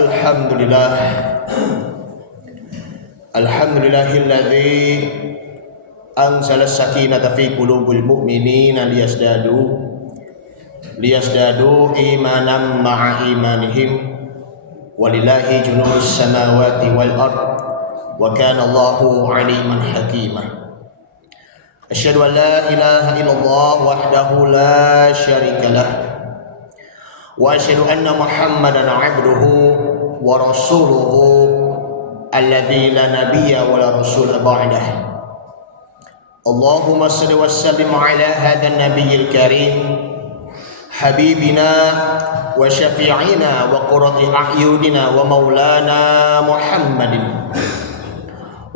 Alhamdulillah. Alhamdulillahilladzi anzala as-sakinata fi qulubil mu'minina liyazdadu imanan ma'a imanihim walillahi junudus samawati wal ard wa kana Allahu aliman hakima. Asyhadu an la ilaha illallah wahdahu la syarika lah wa asyhadu anna Muhammadan 'abduhu wa rasuluhu alladzi la nabiyya wa la rasula ba'dah. Allahumma shalli wa sallim ala hadzal nabiyil karim habibina wa syafi'ina wa qurrati a'yunina wa maulana Muhammadin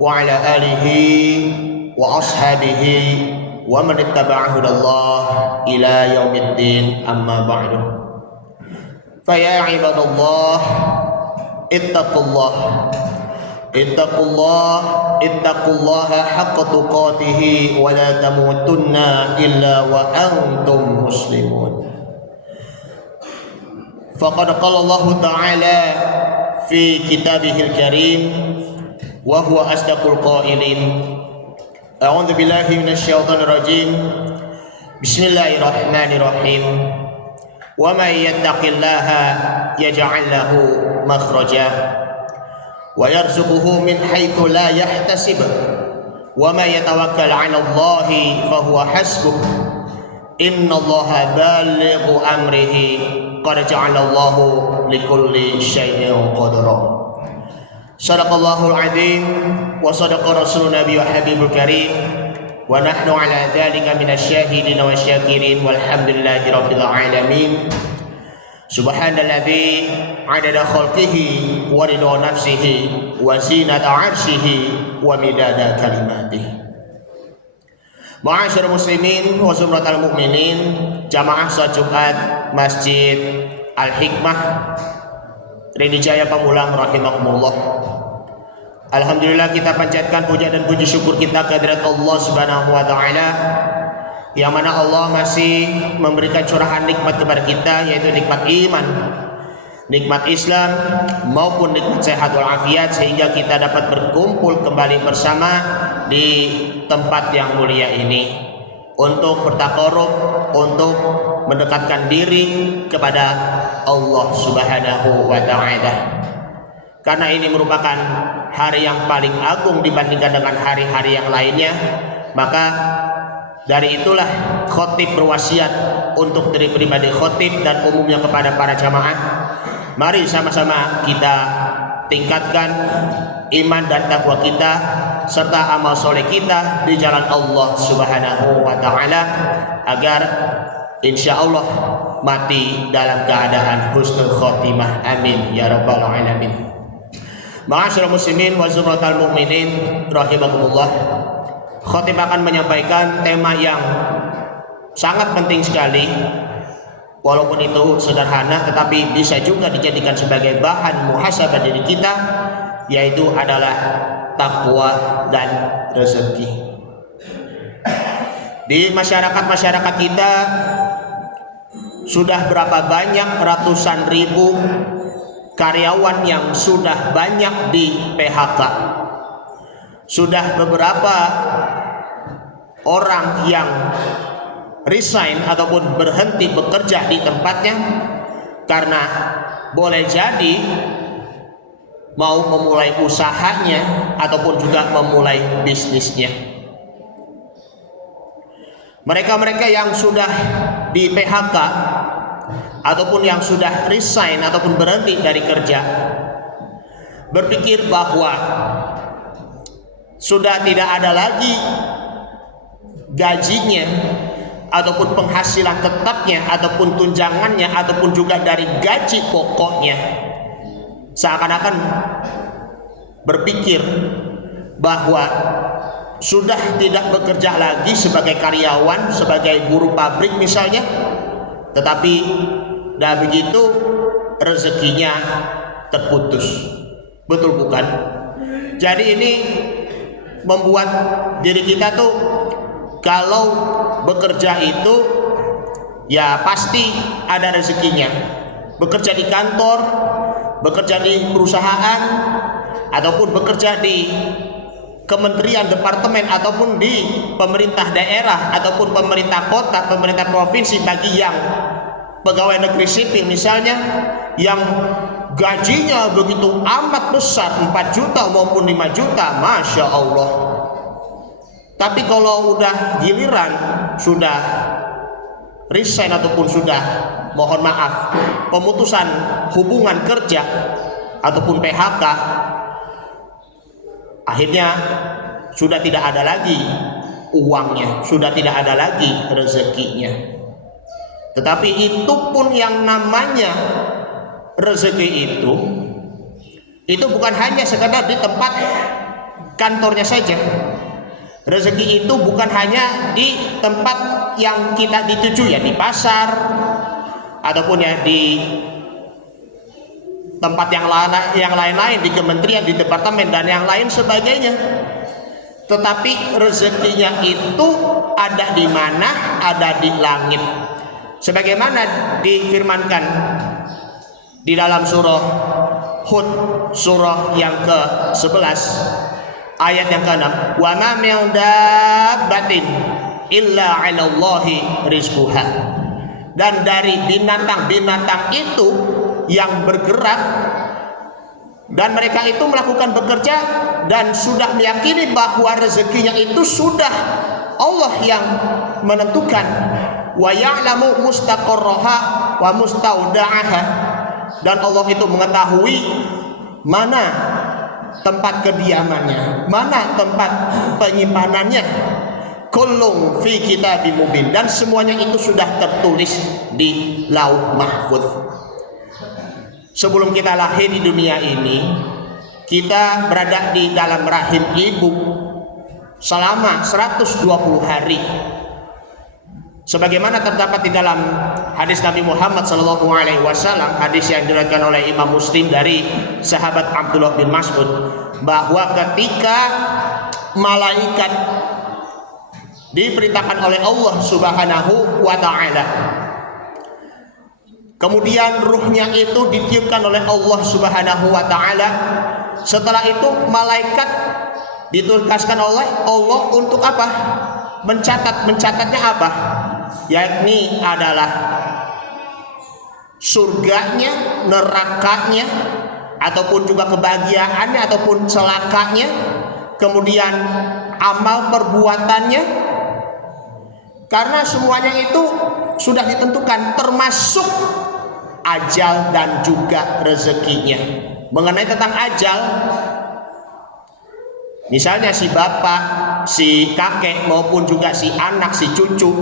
wa ala alihi wa ashabihi wa man ittaba'ahu Allah ila yaumiddin, amma ba'du. Fa ya ibadallah ittaqullaha haqqa tuqatih wa la tamutunna illa wa antum muslimun. Faqad qala Allah Ta'ala fi kitabihil karim wa huwa asdaqul qailin. A'udzu billahi minasyaitonir rajim. Bismillahirrahmanirrahim. Wa may yattaqillaha yaj'al lahu makhraja wa yarzuquhu min haitsu la yahtasib wa may yatawakkal 'ala Allahi fa huwa hasbuh innallaha balighu amrihi qad ja'ala Allahu likulli syai'in qadra. Shadaqallahul 'azim wa shadaqa rasulun nabiy wa habibul karim wa nahnu 'ala dzalika minasyahidin wa syakirin walhamdulillahi rabbil alamin. Subhanalladzi 'adada khalqihi wa ridha nafsihi wa zinata 'arsyihi wa midada kalimatihi. Ma'asyiral muslimin wa zumratal mu'minin, jamaah salat Jumat Masjid Al-Hikmah Rinijaya Pamulang rahimakumullah. Alhamdulillah, kita panjatkan puja dan puji syukur kita kehadirat Allah Subhanahu wa taala, yang mana Allah masih memberikan curahan nikmat kepada kita, yaitu nikmat iman, nikmat Islam maupun nikmat sehat walafiat, sehingga kita dapat berkumpul kembali bersama di tempat yang mulia ini untuk bertakarub, untuk mendekatkan diri kepada Allah Subhanahu wa taala. Karena ini merupakan hari yang paling agung dibandingkan dengan hari-hari yang lainnya, maka dari itulah khotib berwasiat untuk diri pribadi khotib dan umumnya kepada para jamaah, mari sama-sama kita tingkatkan iman dan takwa kita serta amal soleh kita di jalan Allah Subhanahu wa taala, agar insya Allah mati dalam keadaan husnul khotimah. Amin ya rabbal alamin. Ma'asyiral muslimin wa zumratal mu'minin rahimakumullah. Khatib akan menyampaikan tema yang sangat penting sekali, walaupun itu sederhana tetapi bisa juga dijadikan sebagai bahan muhasabah diri kita, yaitu adalah takwa dan rezeki. Di masyarakat kita sudah berapa banyak ratusan ribu karyawan yang sudah banyak di PHK. Sudah beberapa orang yang resign ataupun berhenti bekerja di tempatnya karena boleh jadi mau memulai usahanya ataupun juga memulai bisnisnya. Mereka-mereka yang sudah di PHK ataupun yang sudah resign ataupun berhenti dari kerja berpikir bahwa sudah tidak ada lagi gajinya ataupun penghasilan tetapnya ataupun tunjangannya ataupun juga dari gaji pokoknya, seakan-akan berpikir bahwa sudah tidak bekerja lagi sebagai karyawan, sebagai buruh pabrik misalnya, tetapi dah begitu rezekinya terputus. Betul bukan? Jadi ini membuat diri kita tuh kalau bekerja itu ya pasti ada rezekinya. Bekerja di kantor bekerja di perusahaan ataupun bekerja di kementerian, departemen ataupun di pemerintah daerah ataupun pemerintah kota, pemerintah provinsi, bagi yang pegawai negeri sipil misalnya yang gajinya begitu amat besar, 4 juta maupun 5 juta, Masya Allah. Tapi kalau udah giliran sudah resign ataupun sudah, mohon maaf, pemutusan hubungan kerja ataupun PHK, akhirnya sudah tidak ada lagi uangnya, sudah tidak ada lagi rezekinya. Tetapi itu pun yang namanya rezeki itu bukan hanya sekedar di tempat kantornya saja. Rezeki itu bukan hanya di tempat yang kita dituju, ya di pasar ataupun ya di tempat yang lain-lain, di kementerian, di departemen dan yang lain sebagainya. Tetapi rezekinya itu ada di mana? Ada di langit. Sebagaimana difirmankan di dalam surah Hud, surah yang ke-11 ayat yang ke-6, wa ma min dabbatin illa 'alallahi rizquha. Dan dari binatang-binatang itu yang bergerak dan mereka itu melakukan bekerja dan sudah meyakini bahwa rezekinya itu sudah Allah yang menentukan. Wa ya'lamu mustaqarraha wa mustauda'aha. Dan Allah itu mengetahui mana tempat kediamannya, mana tempat penyimpanannya. Kullun fi kitabim mubin. Dan semuanya itu sudah tertulis di Lauh Mahfuz. Sebelum kita lahir di dunia ini, kita berada di dalam rahim ibu selama 120 hari. Sebagaimana terdapat di dalam hadis Nabi Muhammad SAW, hadis yang diriwayatkan oleh Imam Muslim dari sahabat Abdullah bin Mas'ud, bahwa ketika malaikat diperintahkan oleh Allah Subhanahu wa Ta'ala, kemudian ruhnya itu ditiupkan oleh Allah Subhanahu wa Ta'ala, setelah itu malaikat ditugaskan oleh Allah untuk apa? Mencatatnya apa? Yakni adalah surganya, nerakanya, ataupun juga kebahagiaannya ataupun celakanya, kemudian amal perbuatannya, karena semuanya itu sudah ditentukan, termasuk ajal dan juga rezekinya. Mengenai tentang ajal, misalnya si bapak, si kakek maupun juga si anak, si cucu,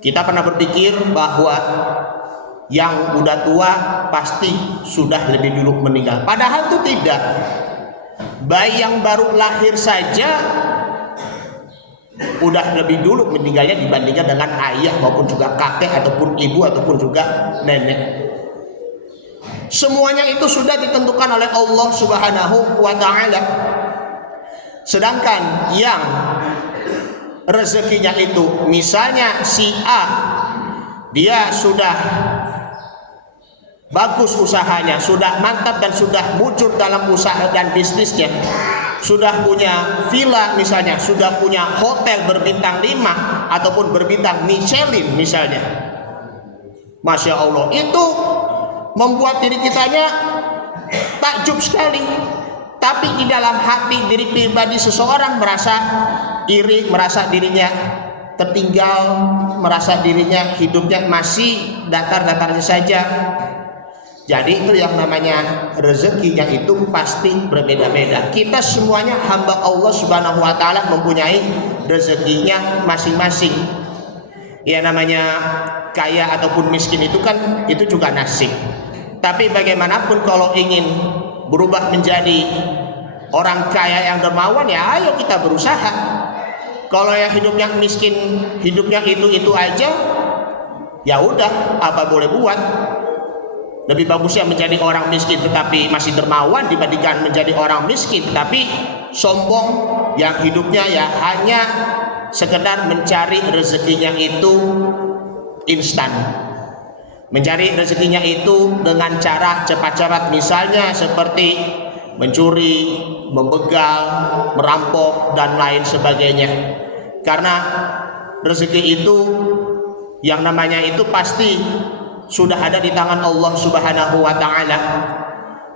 kita pernah berpikir bahwa yang udah tua pasti sudah lebih dulu meninggal. Padahal itu tidak. Bayi yang baru lahir saja udah lebih dulu meninggalnya dibandingkan dengan ayah maupun juga kakek ataupun ibu ataupun juga nenek. Semuanya itu sudah ditentukan oleh Allah Subhanahu wa Ta'ala. Sedangkan yang rezekinya itu, misalnya si A, dia sudah bagus usahanya, sudah mantap dan sudah mujur dalam usaha dan bisnisnya, sudah punya villa misalnya, sudah punya hotel berbintang 5 ataupun berbintang Michelin misalnya, Masya Allah, itu membuat diri kitanya takjub sekali. Tapi di dalam hati diri pribadi seseorang merasa iri, merasa dirinya tertinggal, merasa dirinya hidupnya masih datar-datarnya saja. Jadi itu yang namanya rezekinya itu pasti berbeda-beda. Kita semuanya hamba Allah Subhanahu wa Ta'ala mempunyai rezekinya masing-masing. Ya, namanya kaya ataupun miskin itu kan itu juga nasib. Tapi bagaimanapun kalau ingin berubah menjadi orang kaya yang dermawan, ya ayo kita berusaha. Kalau yang hidupnya miskin, hidupnya itu aja, ya udah, apa boleh buat. Lebih bagusnya menjadi orang miskin tetapi masih dermawan dibandingkan menjadi orang miskin tetapi sombong, yang hidupnya ya hanya sekedar mencari rezekinya itu instan. Mencari rezekinya itu dengan cara cepat-cepat, misalnya seperti mencuri, membegal, merampok, dan lain sebagainya. Karena rezeki itu yang namanya itu pasti sudah ada di tangan Allah Subhanahu wa Ta'ala.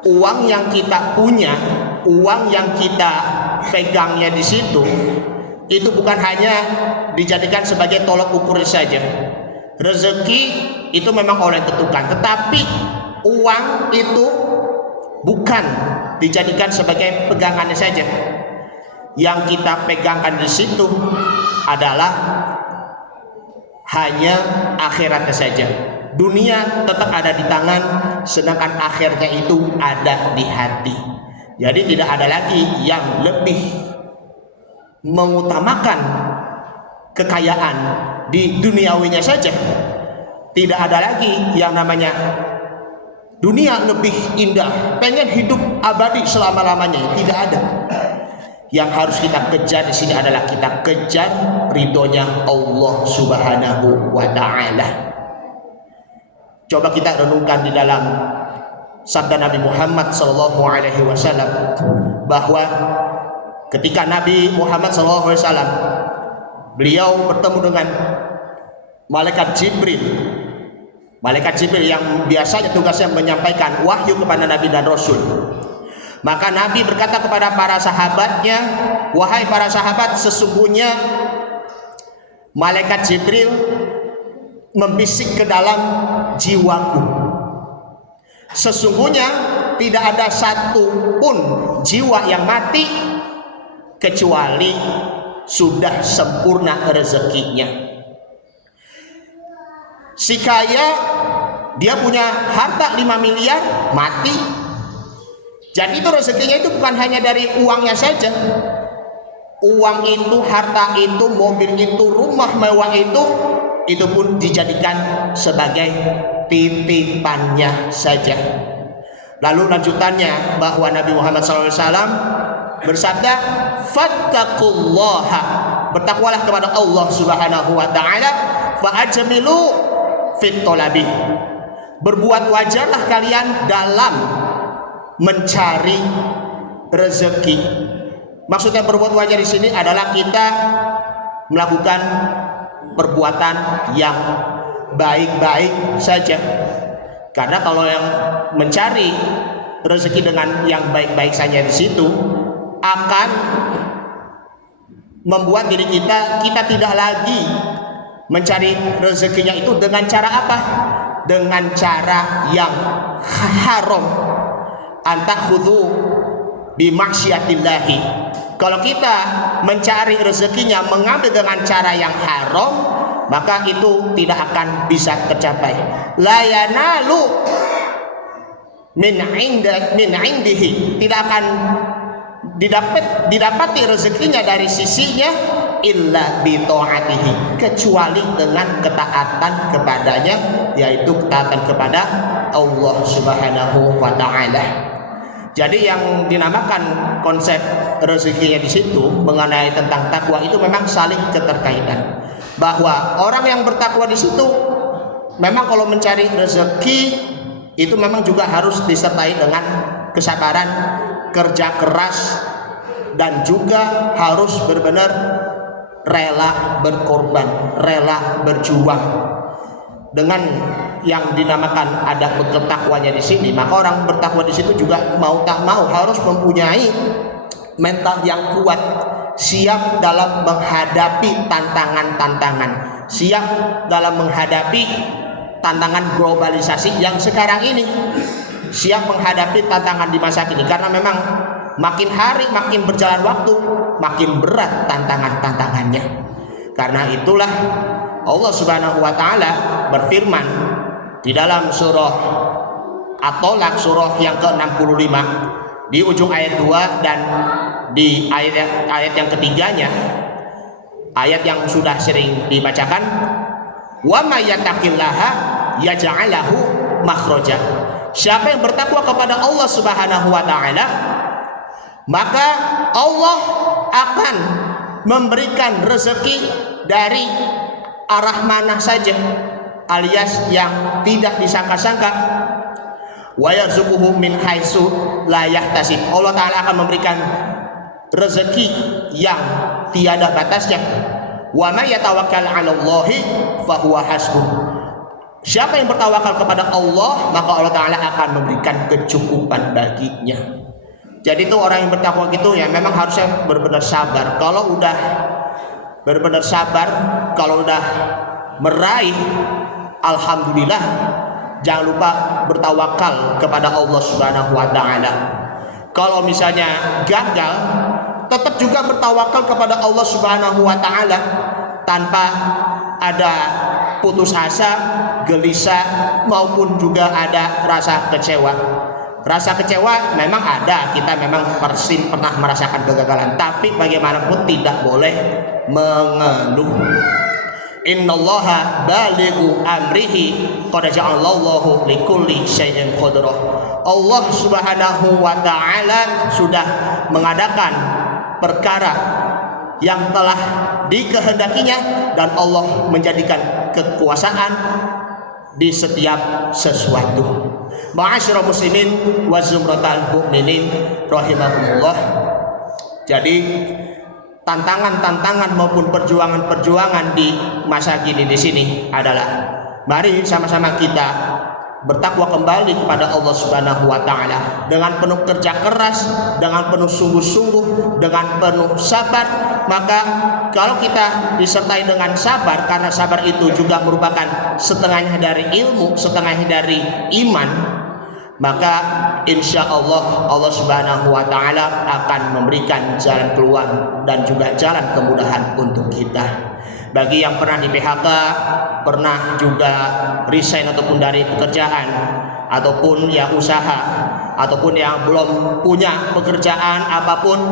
Uang yang kita punya, uang yang kita pegangnya di situ, itu bukan hanya dijadikan sebagai tolok ukur saja. Rezeki itu memang Allah yang tentukan, tetapi uang itu bukan dijadikan sebagai pegangannya saja. Yang kita pegangkan di situ adalah hanya akhiratnya saja. Dunia tetap ada di tangan, sedangkan akhirnya itu ada di hati. Jadi tidak ada lagi yang lebih mengutamakan kekayaan di duniawinya saja. Tidak ada lagi yang namanya dunia lebih indah, pengen hidup abadi selama-lamanya. Tidak ada. Yang harus kita kejar di sini adalah kita kejar ridhonya Allah Subhanahu wa Ta'ala. Coba kita renungkan di dalam sabda Nabi Muhammad SAW, bahwa ketika Nabi Muhammad SAW beliau bertemu dengan malaikat Jibril. Malaikat Jibril yang biasanya tugasnya menyampaikan wahyu kepada Nabi dan Rasul. Maka Nabi berkata kepada para sahabatnya, wahai para sahabat, sesungguhnya malaikat Jibril membisik ke dalam jiwaku. Sesungguhnya tidak ada satu pun jiwa yang mati kecuali sudah sempurna rezekinya. Si kaya dia punya harta 5 miliar, mati. Jadi itu rezekinya itu bukan hanya dari uangnya saja. Uang itu, harta itu, mobil itu, rumah mewah itu pun dijadikan sebagai titipannya saja. Lalu lanjutannya bahwa Nabi Muhammad SAW bersabda, fattaqullaha, bertakwalah kepada Allah Subhanahu wa Ta'ala, fa'ajmilu fit thalabi, berbuat wajarlah kalian dalam mencari rezeki. Maksudnya berbuat wajar di sini adalah kita melakukan perbuatan yang baik-baik saja. Karena kalau yang mencari rezeki dengan yang baik-baik saja di situ akan membuat diri kita tidak lagi mencari rezekinya itu dengan cara apa? Dengan cara yang haram. Antakhudhu bimaksiatillahi. Kalau kita mencari rezekinya mengambil dengan cara yang haram, maka itu tidak akan bisa tercapai. La yanalu min indihi, tidak akan didapati rezekinya dari sisinya illa bi taatihi, kecuali dengan ketaatan kepadanya, yaitu ketaatan kepada Allah Subhanahu wa Ta'ala. Jadi yang dinamakan konsep rezekinya di situ mengenai tentang takwa itu memang saling keterkaitan. Bahwa orang yang bertakwa di situ memang kalau mencari rezeki itu memang juga harus disertai dengan kesabaran, kerja keras, dan juga harus benar-benar rela berkorban, rela berjuang. Dengan yang dinamakan ada ketakwanya di sini, maka orang bertakwa di situ juga mau tak mau harus mempunyai mental yang kuat, siap dalam menghadapi tantangan-tantangan, siap dalam menghadapi tantangan globalisasi yang sekarang ini, siap menghadapi tantangan di masa kini. Karena memang makin hari makin berjalan waktu, makin berat tantangannya. Karena itulah Allah Subhanahu wa Ta'ala berfirman di dalam surah At-Tolak, surah yang ke-65, di ujung ayat 2 dan di ayat yang ketiganya, ayat yang sudah sering dibacakan, wa may yattaqillaha yaj'al lahu makhraja. Siapa yang bertakwa kepada Allah Subhanahu wa Ta'ala, maka Allah akan memberikan rezeki dari arah mana saja. alias yang tidak disangka-sangka. Wa yarzuquhu min haitsu la yahtasib. Allah taala akan memberikan rezeki yang tiada batasnya. Wa may yatawakkal 'alallahi fahuwa hasbuh. Siapa yang bertawakal kepada Allah, maka Allah taala akan memberikan kecukupan baginya. Jadi itu orang yang bertakwa gitu ya memang harusnya benar-benar sabar. Kalau udah benar-benar sabar, kalau udah meraih, alhamdulillah, jangan lupa bertawakal kepada Allah Subhanahu wa taala. Kalau misalnya gagal, tetap juga bertawakal kepada Allah Subhanahu wa taala tanpa ada putus asa, gelisah maupun juga ada rasa kecewa. Rasa kecewa memang ada, kita memang pernah merasakan kegagalan, tapi bagaimanapun tidak boleh mengeluh. Innallaha balighu amrihi qad ja'alallahu likulli syai'in qadrah. Allah Subhanahu wa taala sudah mengadakan perkara yang telah dikehendakinya dan Allah menjadikan kekuasaan di setiap sesuatu. Ma'asyiral muslimin wa zumratal mu'minin rahimahumullah. Jadi tantangan-tantangan maupun perjuangan-perjuangan di masa kini di sini adalah mari sama-sama kita bertakwa kembali kepada Allah Subhanahu wa taala dengan penuh kerja keras, dengan penuh sungguh-sungguh, dengan penuh sabar. Maka kalau kita disertai dengan sabar, karena sabar itu juga merupakan setengahnya dari ilmu, setengahnya dari iman, maka insya Allah Allah Subhanahu wa taala akan memberikan jalan keluar dan juga jalan kemudahan untuk kita. Bagi yang pernah di PHK, pernah juga resign ataupun dari pekerjaan, ataupun yang usaha, ataupun yang belum punya pekerjaan apapun,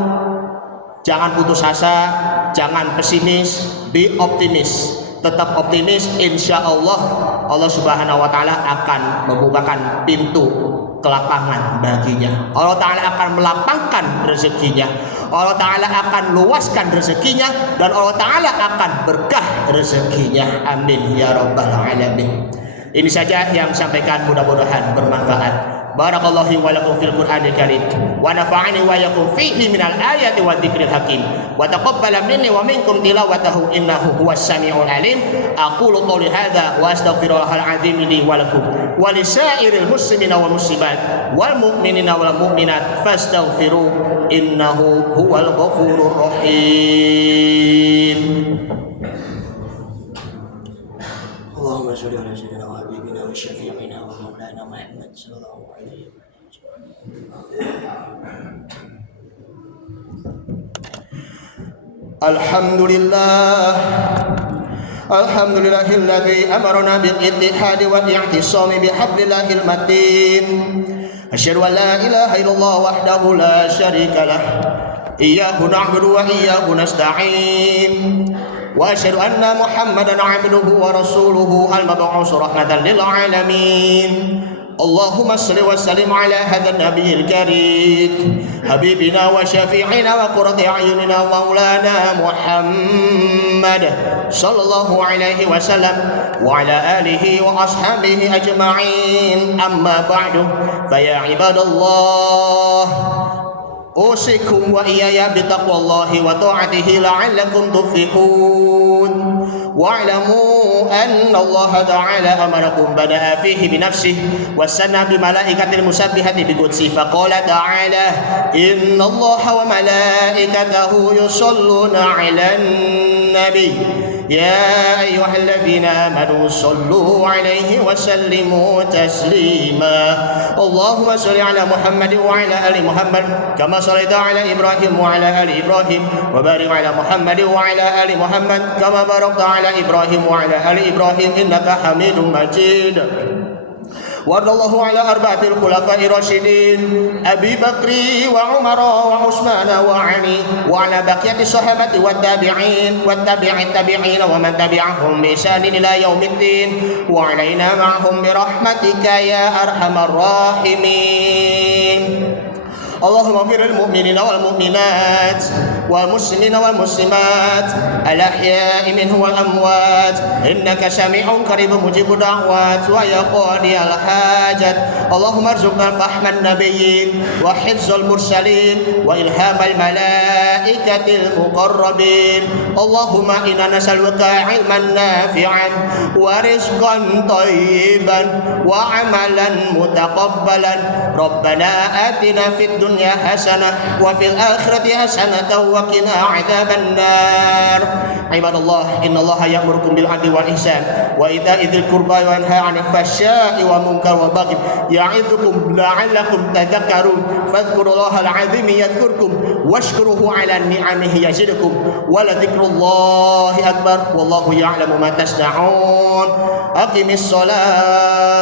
jangan putus asa, jangan pesimis, be optimis. Tetap optimis, insya Allah Allah Subhanahu wa taala akan membukakan pintu kelapangan baginya. Allah taala akan melapangkan rezekinya. Allah taala akan luaskan rezekinya dan Allah taala akan berkah rezekinya. Amin ya rabbal alamin. Ini saja yang sampaikan, mudah-mudahan bermanfaat. Barakallahu wa lakum fil Qur'anil Karim wa nafa'ani wa yakum fihi minal ayati wa dzikril hakim wa taqabbala minni wa minkum tilawatahu innahu huwas samiul alim. Aqulu qawli hadza wa astaghfirullahal azim li wa lakum wa lisairil muslimina wal muslimat wal mu'minina wal mu'minat fastaghfiru innahu huwal ghafurur rahim. Allahumma shalli ala sayyidina wa habibina wa syafi'ina wa maulana Muhammad sallallahu alaihi wasallam. Alhamdulillah, alhamdulillahilladzi amarna bil ittihadi wal i'tisami bihablillahil matin. Asyhadu an la ilaha illallah wahdahu la syarika lah. Iyyahu na'budu wa iyyahu nasta'in. Wa asyhadu anna Muhammadan 'abduhu wa rasuluhu al-mab'uts rahmatan lil 'alamin. Allahumma shalli wa sallim ala hadzal nabiyil karim habibina wa syafi'ina wa qurrati a'yunina maulana Muhammad sallallahu alaihi wasallam wa ala alihi wa ashabihi ajma'in. Amma ba'du, fa ya ibadallah, usikum wa iyaya bitaqwallahi wa ta'atihi la'allakum tuflihun. Wa'lamu anna Allah ta'ala amarakum bada'a fihi binafsihi wa sanna bimalaikatil musabbihati biqudsi faqala ta'ala inna Allah wa malaikatahu yusalluna 'alan nabi ya ayyuhalladzina amanu sallu 'alaihi wa sallimu taslima. Allahumma shalli 'ala Muhammad wa 'ala ali Muhammad kama shallaita 'ala Ibrahim wa 'ala ali Ibrahim wa barik 'ala Muhammad wa 'ala ali Muhammad kama barakta 'ala Ibrahim wa 'ala ali Ibrahim innaka Hamidum Majid. Wadallahu ala arba'atil khulafa'ir rasyidin Abi Bakri wa Umar wa Utsman wa Ali wa ala baqiyati sahabati wat tabi'in wat tabi'it tabi'in wa man tabi'ahum bi ihsan ila yaumiddin wa alaina ma'hum bi rahmatika ya arhamar rahimin. اللهم اغفر للمؤمنين والمؤمنات والمسلمين والمسلمات الأحياء منهم والأموات إنك سميع قريب مجيب الدعوات ويا قاضي الحاجات. اللهم ارزقنا فهم النبيين وحفظ المرسلين وإلهام الملائكة المقربين. اللهم إنا نسألك علما نافعا ورزقا طيبا وعملا متقبلا. ربنا آتنا في الدنيا حسنة وفي الآخرة حسنة وقنا عذاب النار. عباد الله إن الله يأمركم بالعدل والإحسان وإيتاء ذي القربى وينهى عن الفحشاء والمنكر والبغي يعظكم لعلكم تذكرون. فاذكروا الله العظيم يذكركم واشكروه على نعمه يزدكم ولذكر الله أكبر والله يعلم ما تصنعون. أقم الصلاة.